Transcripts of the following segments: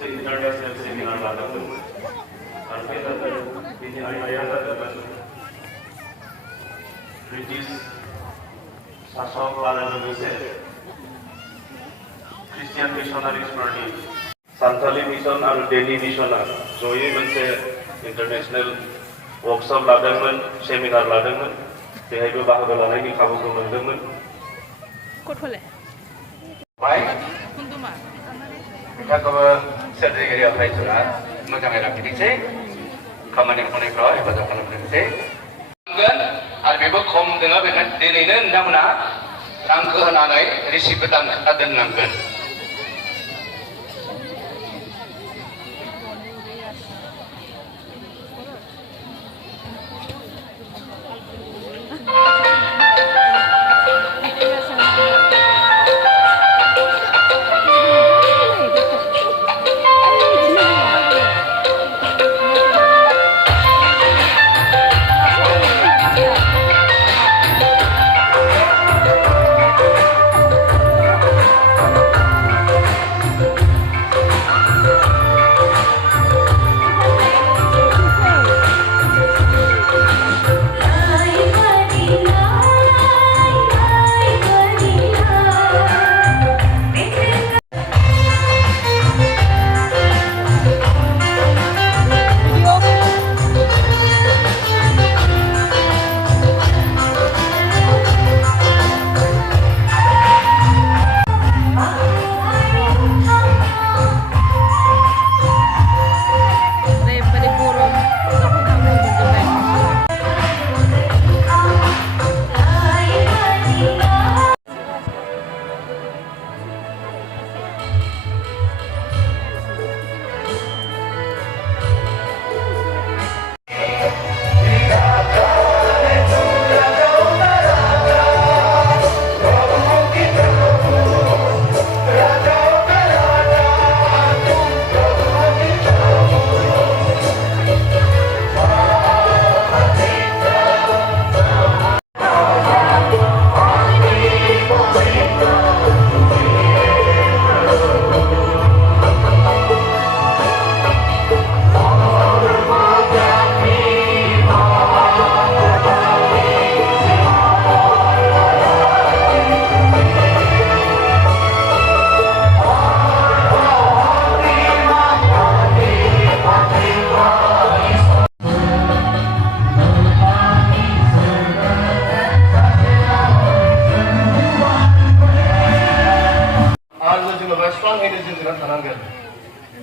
international seminar lakukan. Artinya ini ayat British sasok lalu Indonesia, Christian missionaries party, Santali mission atau Delhi mission, joye mense international workshop lakukan, seminar lakukan, behavior bahagia lainnya kamu mendengkan. Kotole. Baik. Kunduma. Kita coba strategi apa itu lah, macam apa kita sih, kamar yang paling kau hebat apa kita sih. Kan, alhamdulillah kom dengan benar dirinya namanya rangka nanai risiko dan adan nangkan.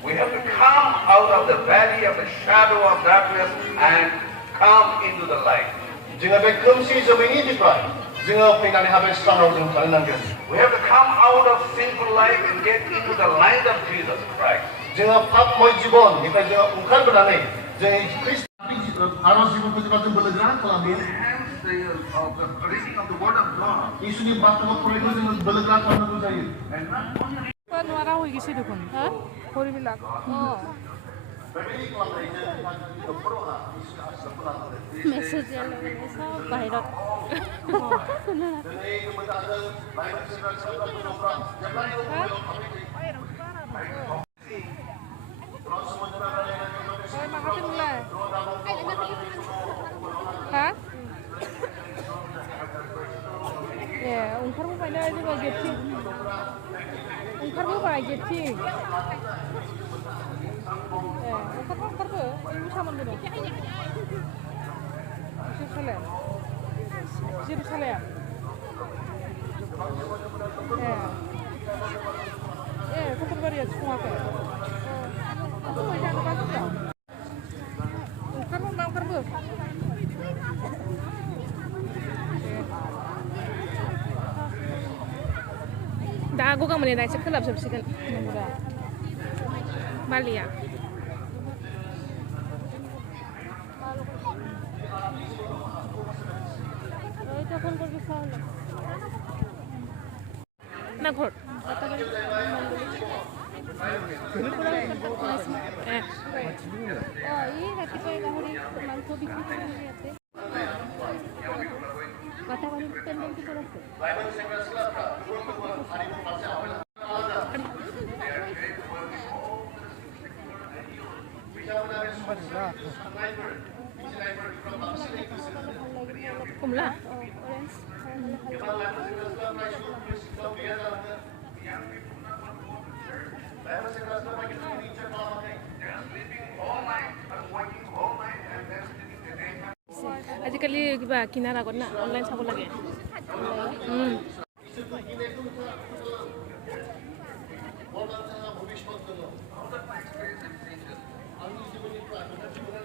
We have to come out of the valley of the shadow of darkness and come into the light. We have to come out of sinful life and get into the light of Jesus Christ. Of the reading of the Word of God. Nuara hoy gisi dekun. Ha? Hori bilak. Message yalo sa bahirot. Ha? Ya, ungkar mo pada juga gitu. Ungkar mo ba gitu. Ungkar mo, ini sama dulu. Jerusalem. Kau berbalik semua ke? Aku mau jangan lupa tu. Ungkar mo. Dah aku kan menilai sekelap sebesikan muda. Balik ya. না ঘর Kumla. আজিকালি কিবা কিনাৰ আগত না online চাব লাগে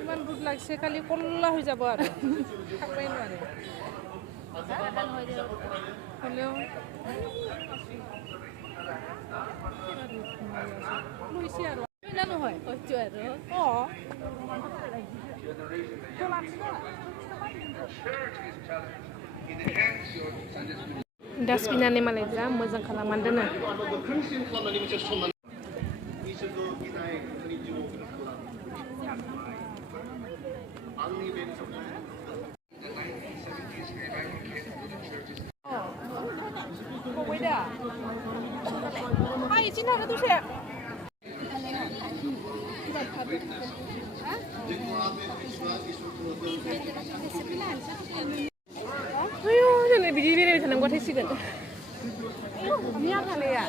ইমান দুখ লাগছে কালি কল্লা হৈ যাব আৰু থাকবাই নোৱাৰে হ'লেও লৈছে আৰু না নহয় কৈছো আৰু डास्टबिनानै मालाय जा मोजां खालामनानै दोनो बिदि बेरायबाय थानांगौ थायसिगोन मिया थानाया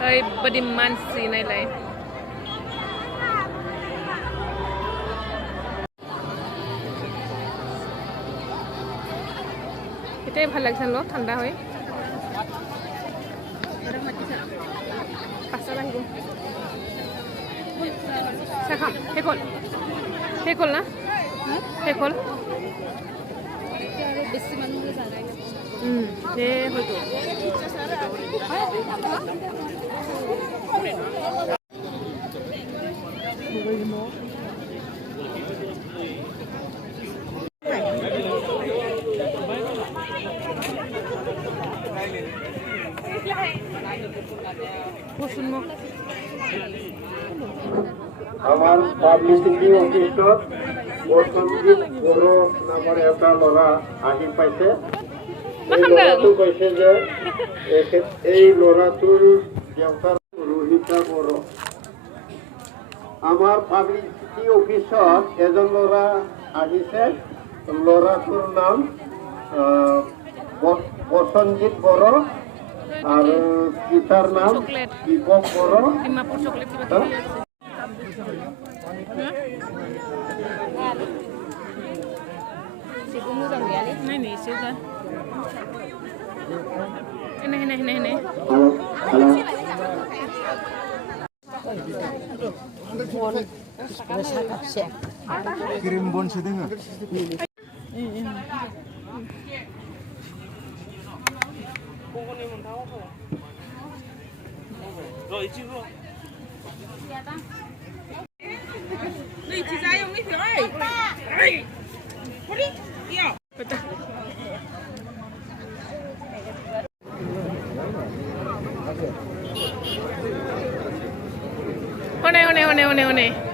ओरैबायदि मानसि नायलाय এটাই ভাল লাগছে ন ঠাণ্ডা হয় পাছত আহিব 사감 해골 해골 나? 해골? 네 해골도 무슨 뭐 আমার পাবলিসিটি অফিসত বসন্তজিৎ বড় নামৰ এটা ল'ৰা আহি পাইছে এই ল'ৰাটো কৈছে যে এই ল'ৰাটোৰ দেউতাৰ ৰোহিতা বড় আমাৰ পাবলিসিটি অফিসত এজন ল'ৰা আহিছে ল'ৰাটোৰ নাম বসন্তজিৎ বড় আৰু পিতাৰ নাম দীপক বড় ডিমাপুর চকলেট কিবা này này xíu ra này kirim bon sedang Đi chị ra用đi thiếu ơi. Ơi. Có đi. Đi à. Hone.